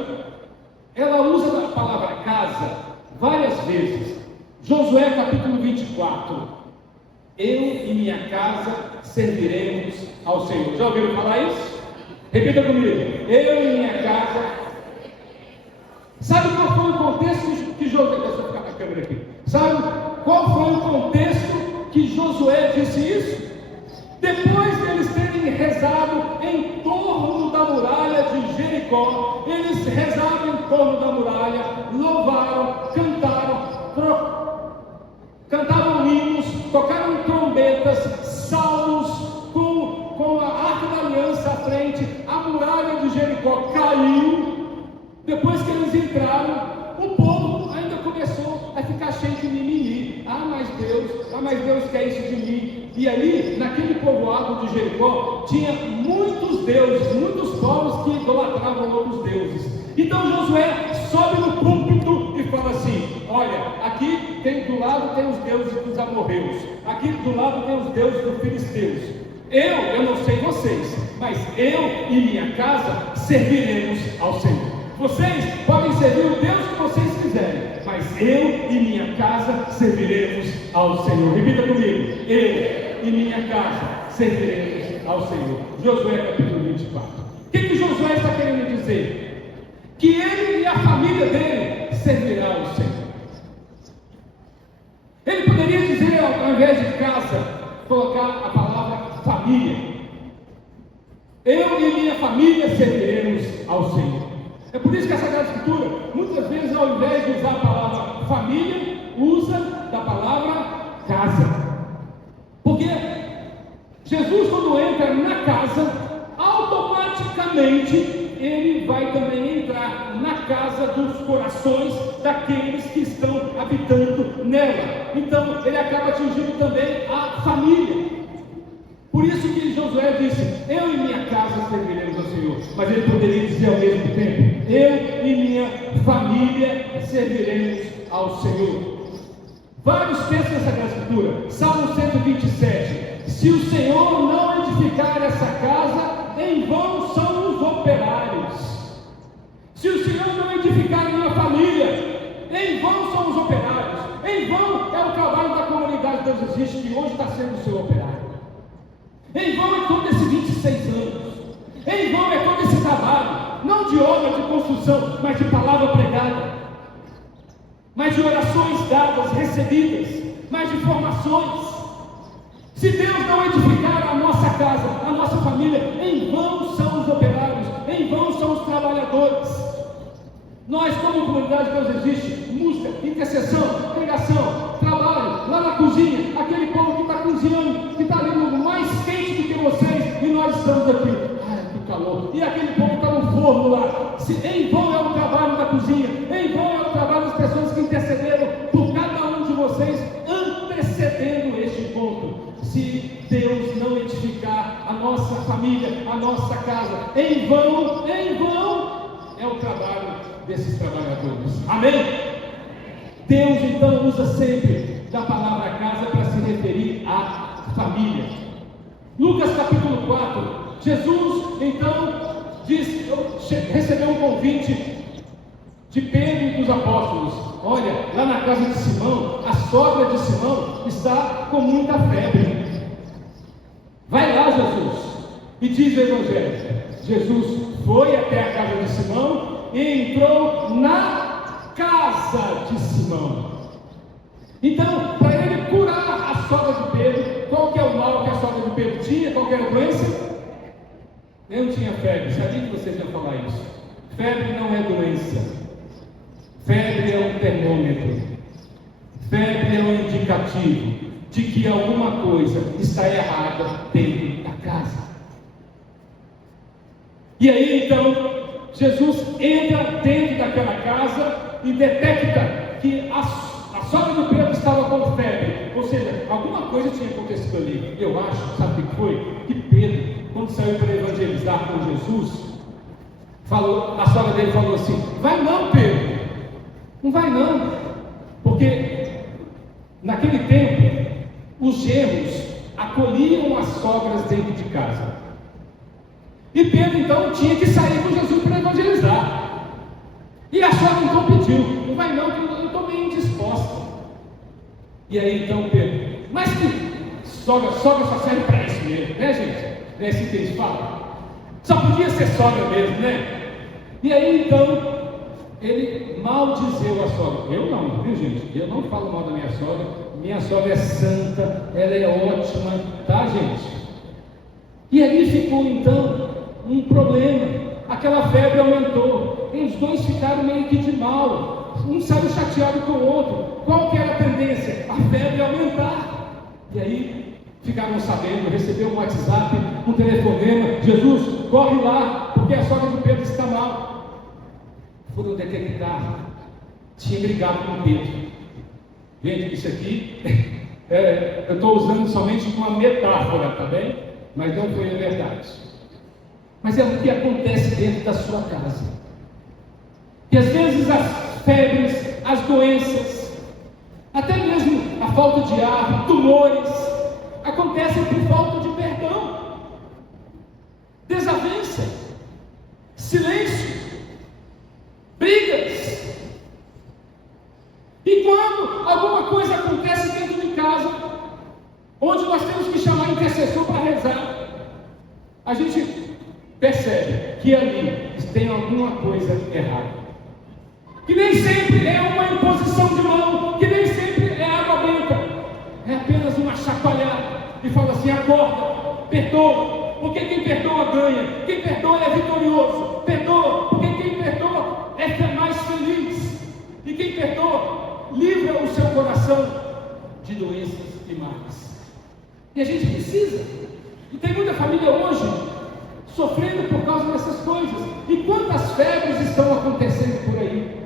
ela usa a palavra casa várias vezes. Josué capítulo 24. Eu e minha casa serviremos ao Senhor. Já ouviram falar isso? Repita comigo. Eu e minha casa. Sabe qual foi o contexto que Josué... Deixa eu ficar com a câmera aqui. Sabe qual foi o contexto que Josué disse isso? Depois deles terem rezado em torno da muralha de Jericó, eles rezaram em torno da muralha, louvaram, cantaram hinos, tocaram trombetas, salmos, com a arca da aliança à frente. A muralha de Jericó caiu. Depois que eles entraram, o povo ainda começou a ficar cheio de mimimi. Mas Deus quer isso de mim. E ali, naquele povoado de Jericó, tinha muitos deuses, muitos povos que idolatravam outros deuses. Então Josué sobe no púlpito e fala assim: olha, aqui do lado tem os deuses dos amorreus, aqui do lado tem os deuses dos filisteus. Eu não sei vocês, mas eu e minha casa serviremos ao Senhor. Vocês podem servir o Deus que vocês quiserem, mas eu e minha casa serviremos ao Senhor. Repita comigo: eu e minha casa serviremos ao Senhor. Josué capítulo 24. O que Josué está querendo dizer? Que ele e a família dele servirão ao Senhor. Ele poderia dizer, ao invés de casa, colocar a palavra família. Eu e minha família serviremos ao Senhor. É por isso que a Sagrada Escritura, muitas vezes, ao invés de usar a palavra família, usa da palavra casa. Porque Jesus, quando entra na casa, automaticamente ele vai também entrar na casa dos corações daqueles que estão habitando nela. Então ele acaba atingindo também a família. Por isso que Josué disse: eu e minha casa serviremos ao Senhor. Mas ele poderia dizer ao mesmo tempo: eu e minha família serviremos ao Senhor. Vários textos da Sagrada Escritura. Salmo 127. Se o Senhor não edificar essa casa, em vão são os operários. Se o Senhor não edificar a minha família, em vão são os operários. Em vão é o trabalho da comunidade Deus Existe, que hoje está sendo o seu operário. Em vão é todo esses 26 anos. Em vão é todo esse trabalho, não de obra de construção, mas de palavra pregada, mas de orações dadas, recebidas, mas de formações. Se Deus não edificar a nossa casa, a nossa família, em vão são os operários, em vão são os trabalhadores. Nós, como comunidade Deus Existe, música, intercessão, pregação, trabalho, lá na cozinha, aquele povo que está cozinhando, que está ali no mais quente do que vocês, e nós estamos aqui. Ai, que calor. E aquele povo está no forno lá. Em vão é o trabalho da cozinha, em vão é o trabalho das pessoas que intercederam por cada um de vocês família, a nossa casa. Em vão é o trabalho desses trabalhadores. Amém? Deus então usa sempre da palavra casa para se referir à família. Lucas capítulo 4, Jesus então recebeu um convite de Pedro e dos apóstolos. Olha, lá na casa de Simão, a sogra de Simão está com muita febre. Vai lá, Jesus. E diz o Evangelho: Jesus foi até a casa de Simão e entrou na casa de Simão. Então, para ele curar a sogra de Pedro, qual que é o mal que a sogra de Pedro tinha? Qual que era a doença? Eu não tinha febre. Sabia que vocês iam falar isso? Febre não é doença. Febre é um termômetro. Febre é um indicativo de que alguma coisa está errada dentro da casa. E aí então, Jesus entra dentro daquela casa e detecta que a sogra de Pedro estava com febre. Ou seja, alguma coisa tinha acontecido ali. Eu acho, sabe o que foi? Que Pedro, quando saiu para evangelizar com Jesus, a sogra dele falou assim: vai não, Pedro, não vai não, porque naquele tempo os genros acolhiam as sogras dentro de casa, e Pedro então tinha que sair com Jesus para evangelizar, e a sogra então pediu: não vai não, que eu estou meio indisposta. E aí então Pedro: mas que sogra só serve para isso mesmo, né, gente? Não é assim que eles falam? Só podia ser sogra mesmo, né? E aí então ele maldizeu a sogra. Eu não, viu, gente? Eu não falo mal da minha sogra. Minha sogra é santa, ela é ótima, tá, gente? E ali ficou então um problema. Aquela febre aumentou e os dois ficaram meio que de mal. Um saiu chateado com o outro. Qual que era a tendência? A febre aumentar. E aí ficaram sabendo, recebeu um WhatsApp, um telefonema: Jesus, corre lá, porque a sogra de Pedro está mal. Foram detectar, tinha brigado com Pedro. Gente, isso aqui eu estou usando somente uma metáfora, tá bem? Mas não foi a verdade. Mas é o que acontece dentro da sua casa. E às vezes as febres, as doenças, até mesmo a falta de ar, tumores, acontecem por falta de perdão, desavença, silêncio, brigas. E quando alguma coisa acontece dentro de casa, onde nós temos que chamar a intercessor para rezar, a gente percebe que ali tem alguma coisa errada. Que nem sempre é uma imposição de mão, que nem sempre é água benta, é apenas uma chacoalhada e fala assim: acorda, perdoa, porque quem perdoa ganha, quem perdoa é vitorioso, perdoa, porque quem perdoa é mais feliz, e quem perdoa livra o seu coração de doenças e males. E a gente precisa, e tem muita família hoje sofrendo por causa dessas coisas. E quantas febres estão acontecendo por aí?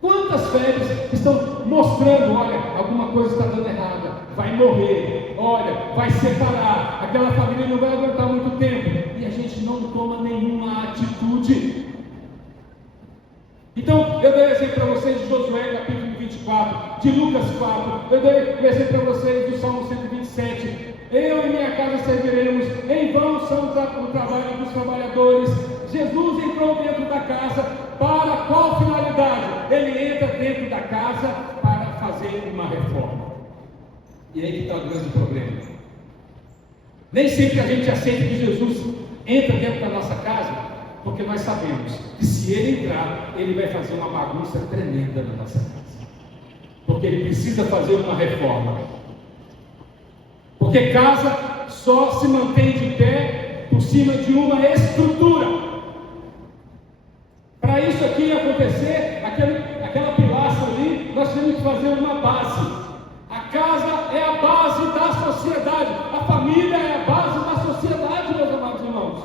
Quantas febres estão mostrando: olha, alguma coisa está dando errada, vai morrer, olha, vai separar, aquela família não vai aguentar muito tempo, e a gente não toma nenhuma atitude. Então, eu dei um exemplo para vocês de Josué capítulo 24, de Lucas 4, eu dei um exemplo para vocês do Salmo 127, eu e minha casa serviremos, em vão são o trabalho dos trabalhadores. Jesus entrou dentro da casa, para qual finalidade? Ele entra dentro da casa para fazer uma reforma. E aí que está o grande problema. Nem sempre a gente aceita que Jesus entra dentro da nossa casa, porque nós sabemos que se ele entrar, ele vai fazer uma bagunça tremenda na nossa casa, porque ele precisa fazer uma reforma. Porque casa só se mantém de pé por cima de uma estrutura. Para isso aqui acontecer, aquela pilastra ali, nós temos que fazer uma base. A casa é a base da sociedade, a família é a base da sociedade, meus amados irmãos.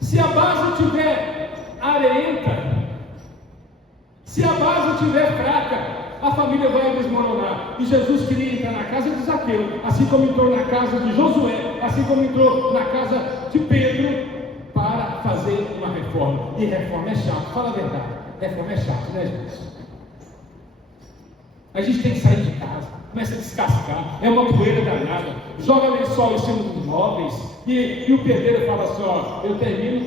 Se a base estiver areenta, se a base estiver fraca, a a família vai desmoronar. E Jesus queria entrar na casa de Zaqueu, assim como entrou na casa de Josué, assim como entrou na casa de Pedro, para fazer uma reforma. E reforma é chato, fala a verdade. Reforma é chato, né, gente? A gente tem que sair de casa, começa a descascar, é uma poeira danada, joga lençol em cima dos móveis, e o pedreiro fala assim, ó, eu termino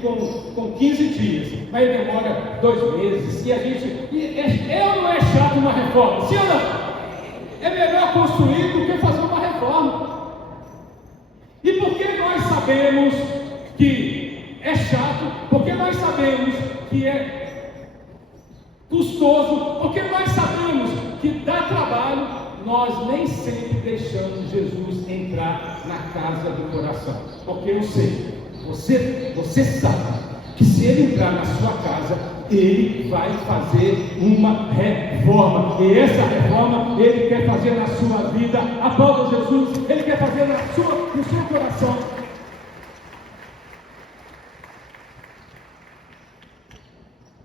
com 15 dias, mas demora 2 meses, e a gente, ou não é chato uma reforma? Sim ou não? É melhor construir do que fazer uma reforma. E por que nós sabemos que é chato? Porque nós sabemos que é custoso, porque nós sabemos que dá trabalho, nós nem sempre deixamos Jesus entrar na casa do coração. Porque eu sei, você sabe que se ele entrar na sua casa, ele vai fazer uma reforma. E essa reforma ele quer fazer na sua vida. Aplauda Jesus, ele quer fazer no seu coração.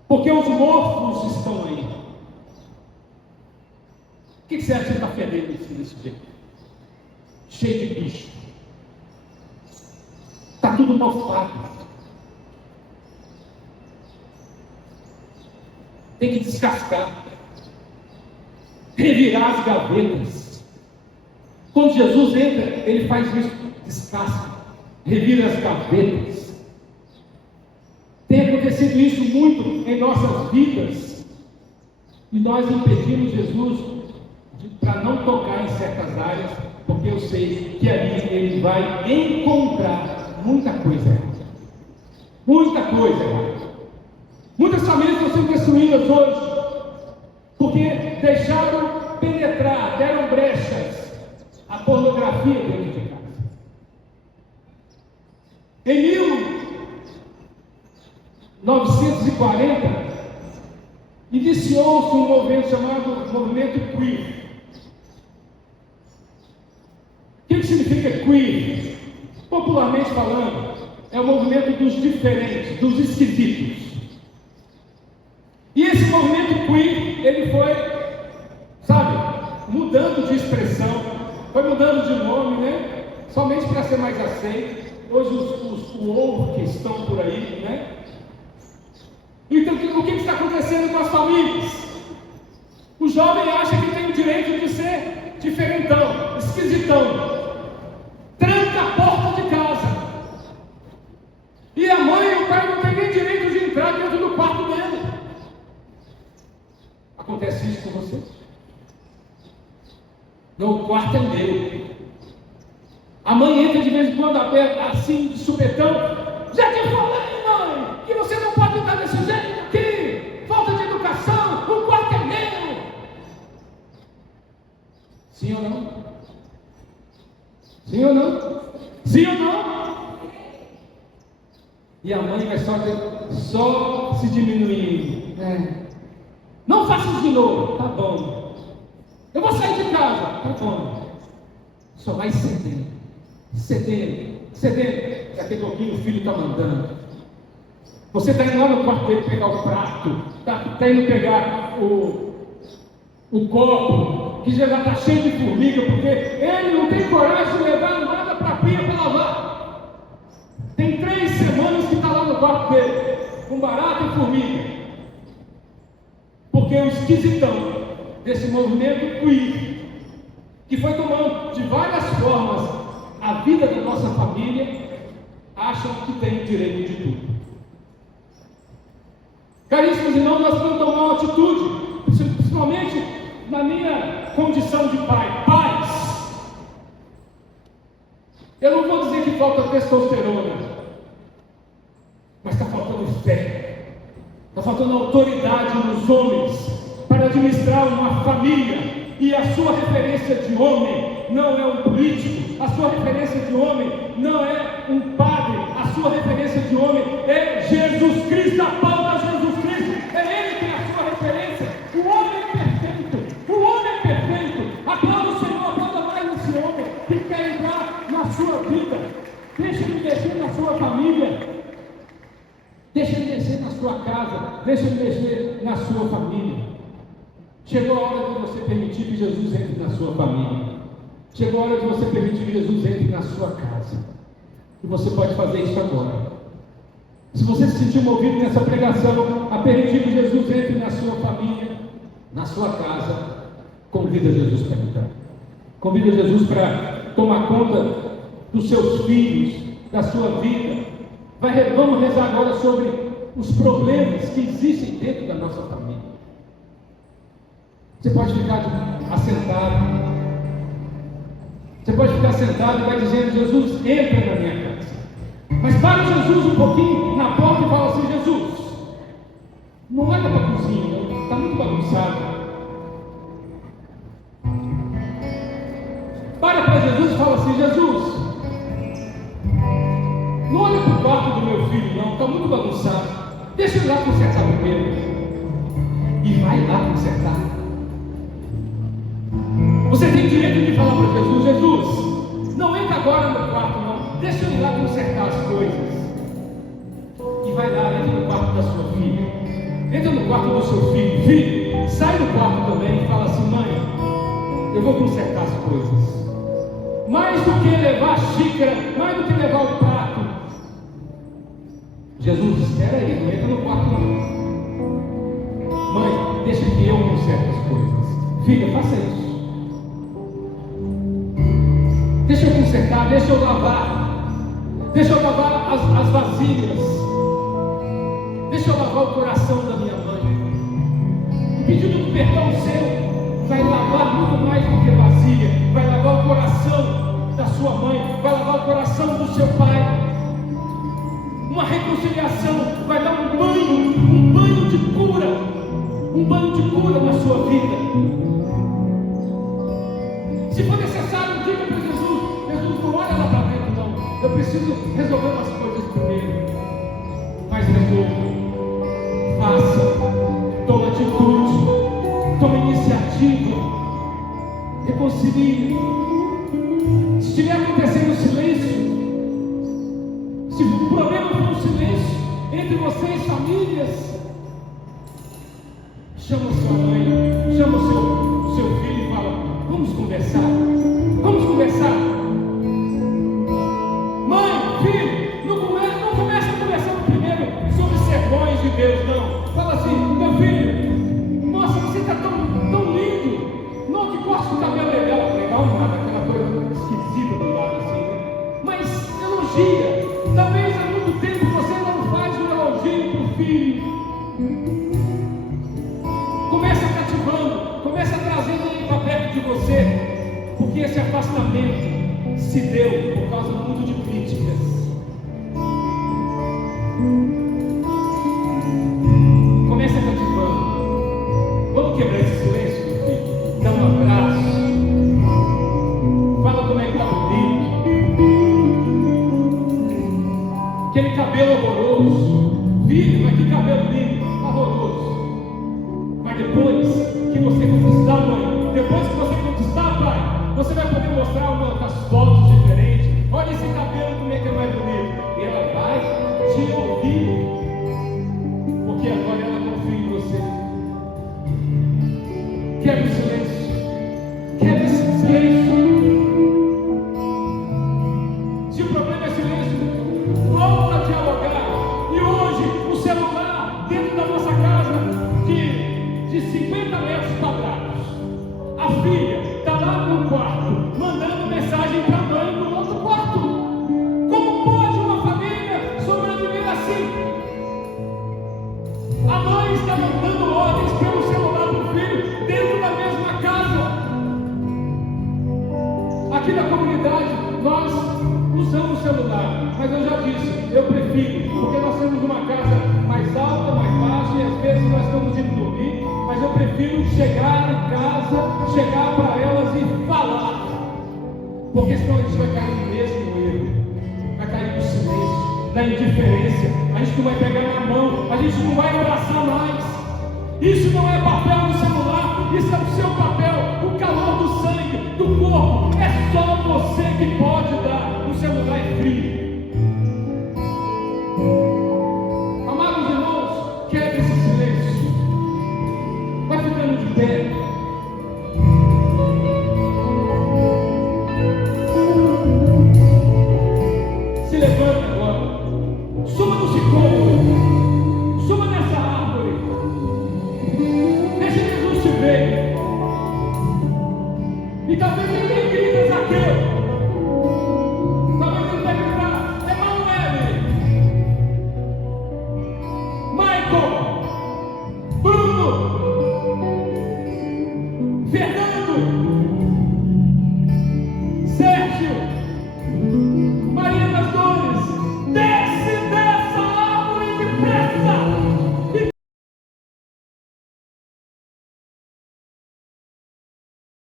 Porque os mortos estão aí. O que você acha que está fedendo desse jeito? Cheio de bicho. Está tudo mofado. Tem que descascar. Revirar as gavetas. Quando Jesus entra, ele faz isso. Descasca. Revira as gavetas. Tem acontecido isso muito em nossas vidas. E nós impedimos Jesus para não tocar em certas áreas, porque eu sei que ali ele vai encontrar muita coisa errada. Muita coisa errada. Muitas famílias estão sendo destruídas hoje, porque deixaram penetrar, deram brechas à pornografia dentro de casa. Em 1940, iniciou-se um movimento chamado Movimento Queer. O que significa queer? Popularmente falando, é o movimento dos diferentes, dos esquisitos. E esse movimento queer, ele foi, mudando de expressão, foi mudando de nome, né? Somente para ser mais aceito. Hoje os woke estão por aí, né? Então, o que está acontecendo com as famílias? O jovem acha que tem o direito de ser diferentão, esquisitão. Tranca a porta de casa. E a mãe e o pai não têm nem direito de entrar dentro do quarto dele. Acontece isso com você? Não, o quarto é meu. A mãe entra de vez em quando aberta, assim, de supetão. Já te falei, mãe, que você não pode estar desse jeito aqui. Falta de educação, o quarto é meu. Sim ou não? Sim ou não? Sim ou não? E a mãe vai só se diminuindo. Não faça isso de novo. Tá bom. Eu vou sair de casa. Tá bom. Só vai cedendo. Daqui a pouquinho o filho está mandando. Você está indo lá no quarto dele pegar o prato. Está indo pegar o copo, que já está cheio de formiga, porque ele não tem coragem de levar nada para a pia para lavar. Tem 3 semanas que está lá no quarto dele, com barata e formiga. Porque o esquisitão desse movimento queer, que foi tomando de várias formas a vida da nossa família, acham que tem o direito de tudo. Caríssimos irmãos, nós precisamos tomar uma atitude, principalmente na minha condição de pai. Pais, eu não vou dizer que falta testosterona, mas está faltando fé, está faltando autoridade nos homens para administrar uma família. E a sua referência de homem não é um político, a sua referência de homem não é um padre, a sua referência de homem é Jesus Cristo. Aplauda Jesus Cristo, é Ele que é a sua referência. O homem é perfeito, aplauda o Senhor, aplauda mais esse homem que quer entrar na sua vida. Deixa Ele descer na sua família, deixa Ele descer na sua casa, deixa Ele descer na sua família. Chegou a hora de você permitir que Jesus entre na sua família. Chegou a hora de você permitir que Jesus entre na sua casa. E você pode fazer isso agora. Se você se sentir movido nessa pregação a permitir que Jesus entre na sua família, na sua casa, convida Jesus para entrar. Convida Jesus para tomar conta dos seus filhos, da sua vida. Vamos rezar agora sobre os problemas que existem dentro da nossa família. Você pode ficar assentado. Você pode ficar sentado e vai dizendo: Jesus, entra na minha casa. Mas para Jesus um pouquinho na porta e fala assim: Jesus, não olha para a cozinha, está muito bagunçado. Para Jesus e fala assim: Jesus, não olha para o quarto do meu filho, não, está muito bagunçado. Deixa eu ir lá consertar primeiro. E vai lá consertar. Você tem direito de falar para Jesus: Jesus, não entra agora no quarto, não. Deixa eu ir lá consertar as coisas. E vai lá, entra no quarto da sua filha. Entra no quarto do seu filho. Filho, sai do quarto também e fala assim: mãe, eu vou consertar as coisas. Mais do que levar a xícara, mais do que levar o prato. Jesus, espera aí, não entra no quarto não. Mãe, deixa que eu conserte as coisas. Filha, faça isso. Deixa eu consertar, deixa eu lavar. Deixa eu lavar as vasilhas. Deixa eu lavar o coração da minha mãe. E pedindo perdão seu, vai lavar muito mais do que vasilha. Vai lavar o coração da sua mãe, vai lavar o coração do seu pai. Uma reconciliação, vai dar um banho de cura na sua vida. Se for necessário, diga para Jesus: não olha lá para dentro não, eu preciso resolver umas coisas primeiro. Mas resolva, faça, tome atitude, tome iniciativa, reconcilie. Se estiver acontecendo silêncio, se o problema for um silêncio entre vocês, famílias, chama sua mãe, chama o seu filho e fala: vamos conversar, vamos conversar. Mãe, filho, não começa conversando primeiro sobre sermões de Deus, não. Fala assim: meu filho, nossa, você está tão lindo. Não, que corte de cabelo legal nada, aquela coisa esquisita do lado assim, né? Mas elogia. Talvez há muito tempo você não faz um elogio para o filho. Começa cativando, começa trazendo ele para perto de você, porque esse afastamento se deu por causa muito de críticas. Começa cativando. Vamos quebrar esse silêncio, meu filho. Dá um abraço. Fala como é que está bonito. Aquele cabelo horroroso. Filho, mas que cabelo lindo, horroroso. Mas depois que você conquistar, mãe, depois que você conquistar, pai, você vai poder mostrar uma das fotos diferentes. Olha esse cabelo, como é que é mais bonito. E ela vai te ouvir, porque agora ela confia em você. Quebra o silêncio. Quebra esse silêncio. Se o problema é silêncio, volta a dialogar. E hoje, o celular dentro da nossa casa de 50 metros quadrados. A filha está lá no quarto, mandando mensagem para a mãe no outro quarto. Como pode uma família sobreviver assim? A mãe está mandando ordens pelo celular do filho dentro da mesma casa. Aqui na comunidade, nós usamos o celular, mas eu já disse, eu prefiro, porque nós temos uma casa mais alta, mais baixa, e às vezes nós estamos indo dormir, mas eu prefiro chegar em casa, chegar para elas e falar, porque senão a gente vai cair no mesmo erro, vai cair no silêncio, na indiferença, a gente não vai pegar na mão, a gente não vai abraçar mais. Isso não é papel do celular, isso é o seu papel, o calor do sangue, do corpo, é só você que pode.